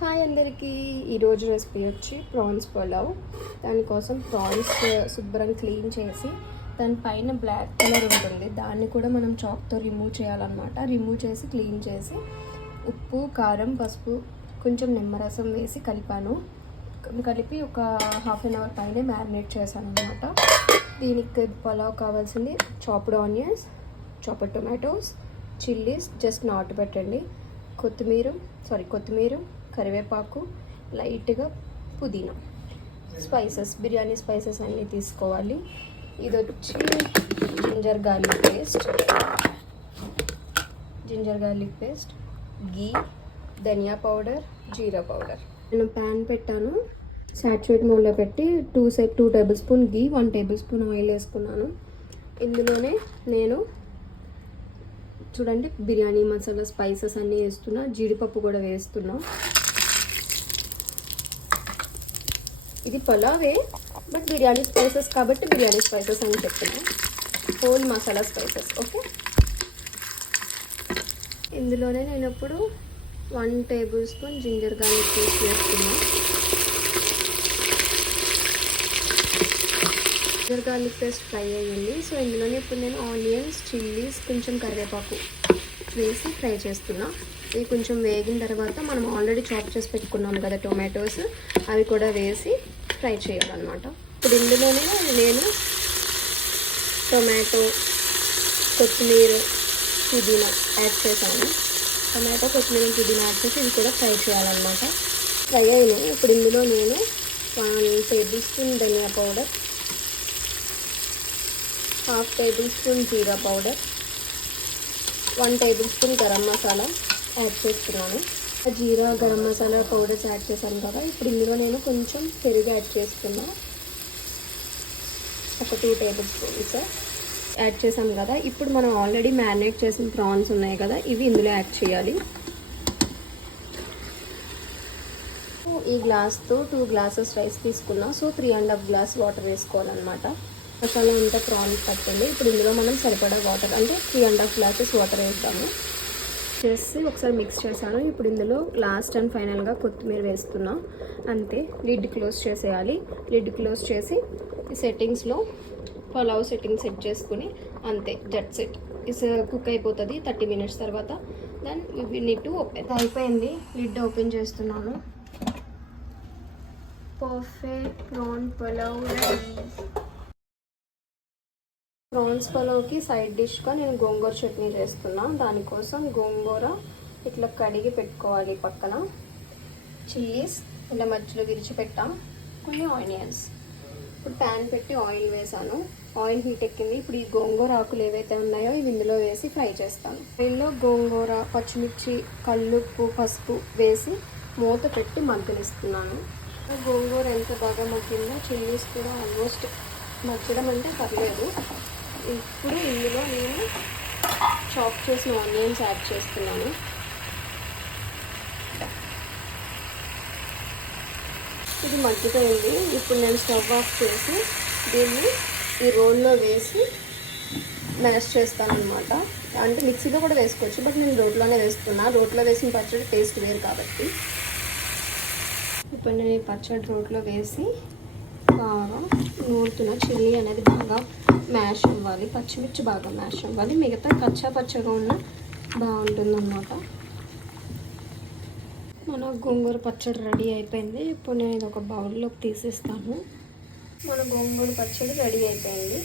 Hi అందరికీ, ఈరోజు recipe వచ్చి ప్రాన్స్ పులావ్. దానికోసం ప్రాన్స్ శుభ్రం క్లీన్ చేసి దానిపైన బ్లాక్ కలర్ ఉంటుంది, దాన్ని కూడా మనం చాక్తో రిమూవ్ చేయాలన్నమాట. రిమూవ్ చేసి క్లీన్ చేసి ఉప్పు, కారం, పసుపు, కొంచెం నిమ్మరసం వేసి కలిపి ఒక హాఫ్ అన్ అవర్ పైన మ్యారినేట్ చేశాను అనమాట. దీనికి పులావ్ కావాల్సింది chopped onions, chopped tomatoes, chillies just నాటు పెట్టండి, కొత్తిమీర, కరివేపాకు, లైట్గా పుదీనా, స్పైసెస్, బిర్యానీ స్పైసెస్ అన్నీ తీసుకోవాలి. ఇది వచ్చి జింజర్ గార్లిక్ పేస్ట్, గీ, ధనియా పౌడర్, జీరా పౌడర్. నేను ప్యాన్ పెట్టాను, సాచురేట్ మోడ్లో పెట్టి 2 టేబుల్ స్పూన్ గీ, 1 టేబుల్ స్పూన్ ఆయిల్ వేసుకున్నాను. ఇందులోనే నేను చూడండి బిర్యానీ మసాలా స్పైసెస్ అన్నీ వేస్తున్నా, జీడిపప్పు కూడా వేస్తున్నా. ఇది పులావే బట్ బిర్యానీ స్పైసెస్ కాబట్టి బిర్యానీ స్పైసెస్ అని చెప్తున్నా, హోల్ మసాలా స్పైసెస్. ఓకే, ఇందులోనే నేను ఇప్పుడు 1 tablespoon ginger garlic paste వేస్తున్నాను. జింజర్ గార్లిక్ పేస్ట్ ఫ్రై అయ్యింది. సో ఇందులోనే ఇప్పుడు నేను ఆనియన్స్, చిల్లీస్, కొంచెం కరివేపాకు వేసి ఫ్రై చేస్తున్నా. ఇవి కొంచెం వేగిన తర్వాత మనం ఆల్రెడీ చాప్ చేసి పెట్టుకున్నాం కదా టొమాటోస్, అవి కూడా వేసి ఫ్రై చేయాలన్నమాట. ఇప్పుడు ఇందులోనే నేను టొమాటో, కొత్తిమీర, పుదీనా యాడ్ చేశాను. టొమాటో, కొత్తిమీర, పుదీనా యాడ్ చేసి ఇవి కూడా ఫ్రై చేయాలన్నమాట. ఫ్రై అయినాయి. ఇప్పుడు ఇందులో నేను 1 టేబుల్ స్పూన్ ధనియా పౌడర్, 1/2 టేబుల్ స్పూన్ జీరా powder, 1 tablespoon garam masala add చేస్తున్నాను. జీరా, గరం మసాలా పౌడర్స్ యాడ్ చేశాను కదా. ఇప్పుడు ఇందులో నేను కొంచెం పెరుగు యాడ్ చేస్తున్నా, ఒక 2 టేబుల్ స్పూన్స్ యాడ్ చేసాం కదా. ఇప్పుడు మనం ఆల్రెడీ మ్యారినేట్ చేసిన ప్రాన్స్ ఉన్నాయి కదా, ఇవి ఇందులో యాడ్ చేయాలి. ఈ గ్లాస్తో 2 గ్లాసెస్ రైస్ తీసుకున్నా, సో 3.5 గ్లాస్ వాటర్ వేసుకోవాలన్నమాట. మసాలా అంతా ప్రాన్స్ పట్టండి. ఇప్పుడు ఇందులో మనం సరిపడా వాటర్ అంటే 3.5 గ్లాసెస్ వాటర్ వేస్తాము. చేసి ఒకసారి మిక్స్ చేశాను. ఇప్పుడు ఇందులో లాస్ట్ అండ్ ఫైనల్గా కొత్తిమీర వేస్తున్నా. అంతే, లిడ్ క్లోజ్ చేసేయాలి. లిడ్ క్లోజ్ చేసి సెట్టింగ్స్లో పులావ్ సెట్ చేసుకుని అంతే, జట్ సెట్ ఇస్ కుక్ అయిపోతుంది 30 మినిట్స్ తర్వాత. Then we need to open. అయిపోయింది, లిడ్ ఓపెన్ చేస్తున్నాను. Perfect prawn pulao ready. Prawns పులావ్కి సైడ్ డిష్గా నేను గోంగూర చట్నీ చేస్తున్నా. దానికోసం గోంగూర ఇట్లా కడిగి పెట్టుకోవాలి. పక్కన చిల్లీస్ ఇలా మధ్యలో విరిచిపెట్టాం, కొన్ని ఆనియన్స్. ఇప్పుడు ప్యాన్ పెట్టి ఆయిల్ వేసాను, ఆయిల్ హీట్ ఎక్కింది. ఇప్పుడు ఈ గోంగూర ఆకులు ఏవైతే ఉన్నాయో ఇవి ఇందులో వేసి ఫ్రై చేస్తాను. ఆయిల్లో గోంగూర, పచ్చిమిర్చి, కల్లుప్పు, పసుపు వేసి మూత పెట్టి మగ్గనిస్తున్నాను. గోంగూర ఎంత బాగా మగ్గిందో, చిల్లీస్ కూడా ఆల్మోస్ట్ మగ్గడం అంటే పర్లేదు. ఇప్పుడు ఇందులో నేను చాప్ చేసిన ఆనియన్స్ యాడ్ చేస్తున్నాను. ఇది మగ్గిపోయింది. ఇప్పుడు నేను స్టవ్ ఆఫ్ చేసి దీన్ని ఈ రోల్లో వేసి మ్యాష్ చేస్తాను అనమాట. అంటే మిక్సీలో కూడా వేసుకోవచ్చు, బట్ నేను రోట్లోనే వేస్తున్నా. రోట్లో వేసిన పచ్చడి టేస్ట్ వేరు కాబట్టి. ఇప్పుడు నేను ఈ పచ్చడి రోట్లో వేసి బాగా నూరుతున్న. చిల్లీ అనేది బాగా మ్యాష్ అవ్వాలి, పచ్చిమిర్చి బాగా మ్యాష్ అవ్వాలి, మిగతా పచ్చగా ఉన్న బాగుంటుంది అన్నమాట. మన గోంగూర పచ్చడి రెడీ అయిపోయింది. ఇప్పుడు నేను ఇది ఒక బౌల్లోకి తీసేస్తాను. మన గోంగూర పచ్చడి రెడీ అయిపోయింది.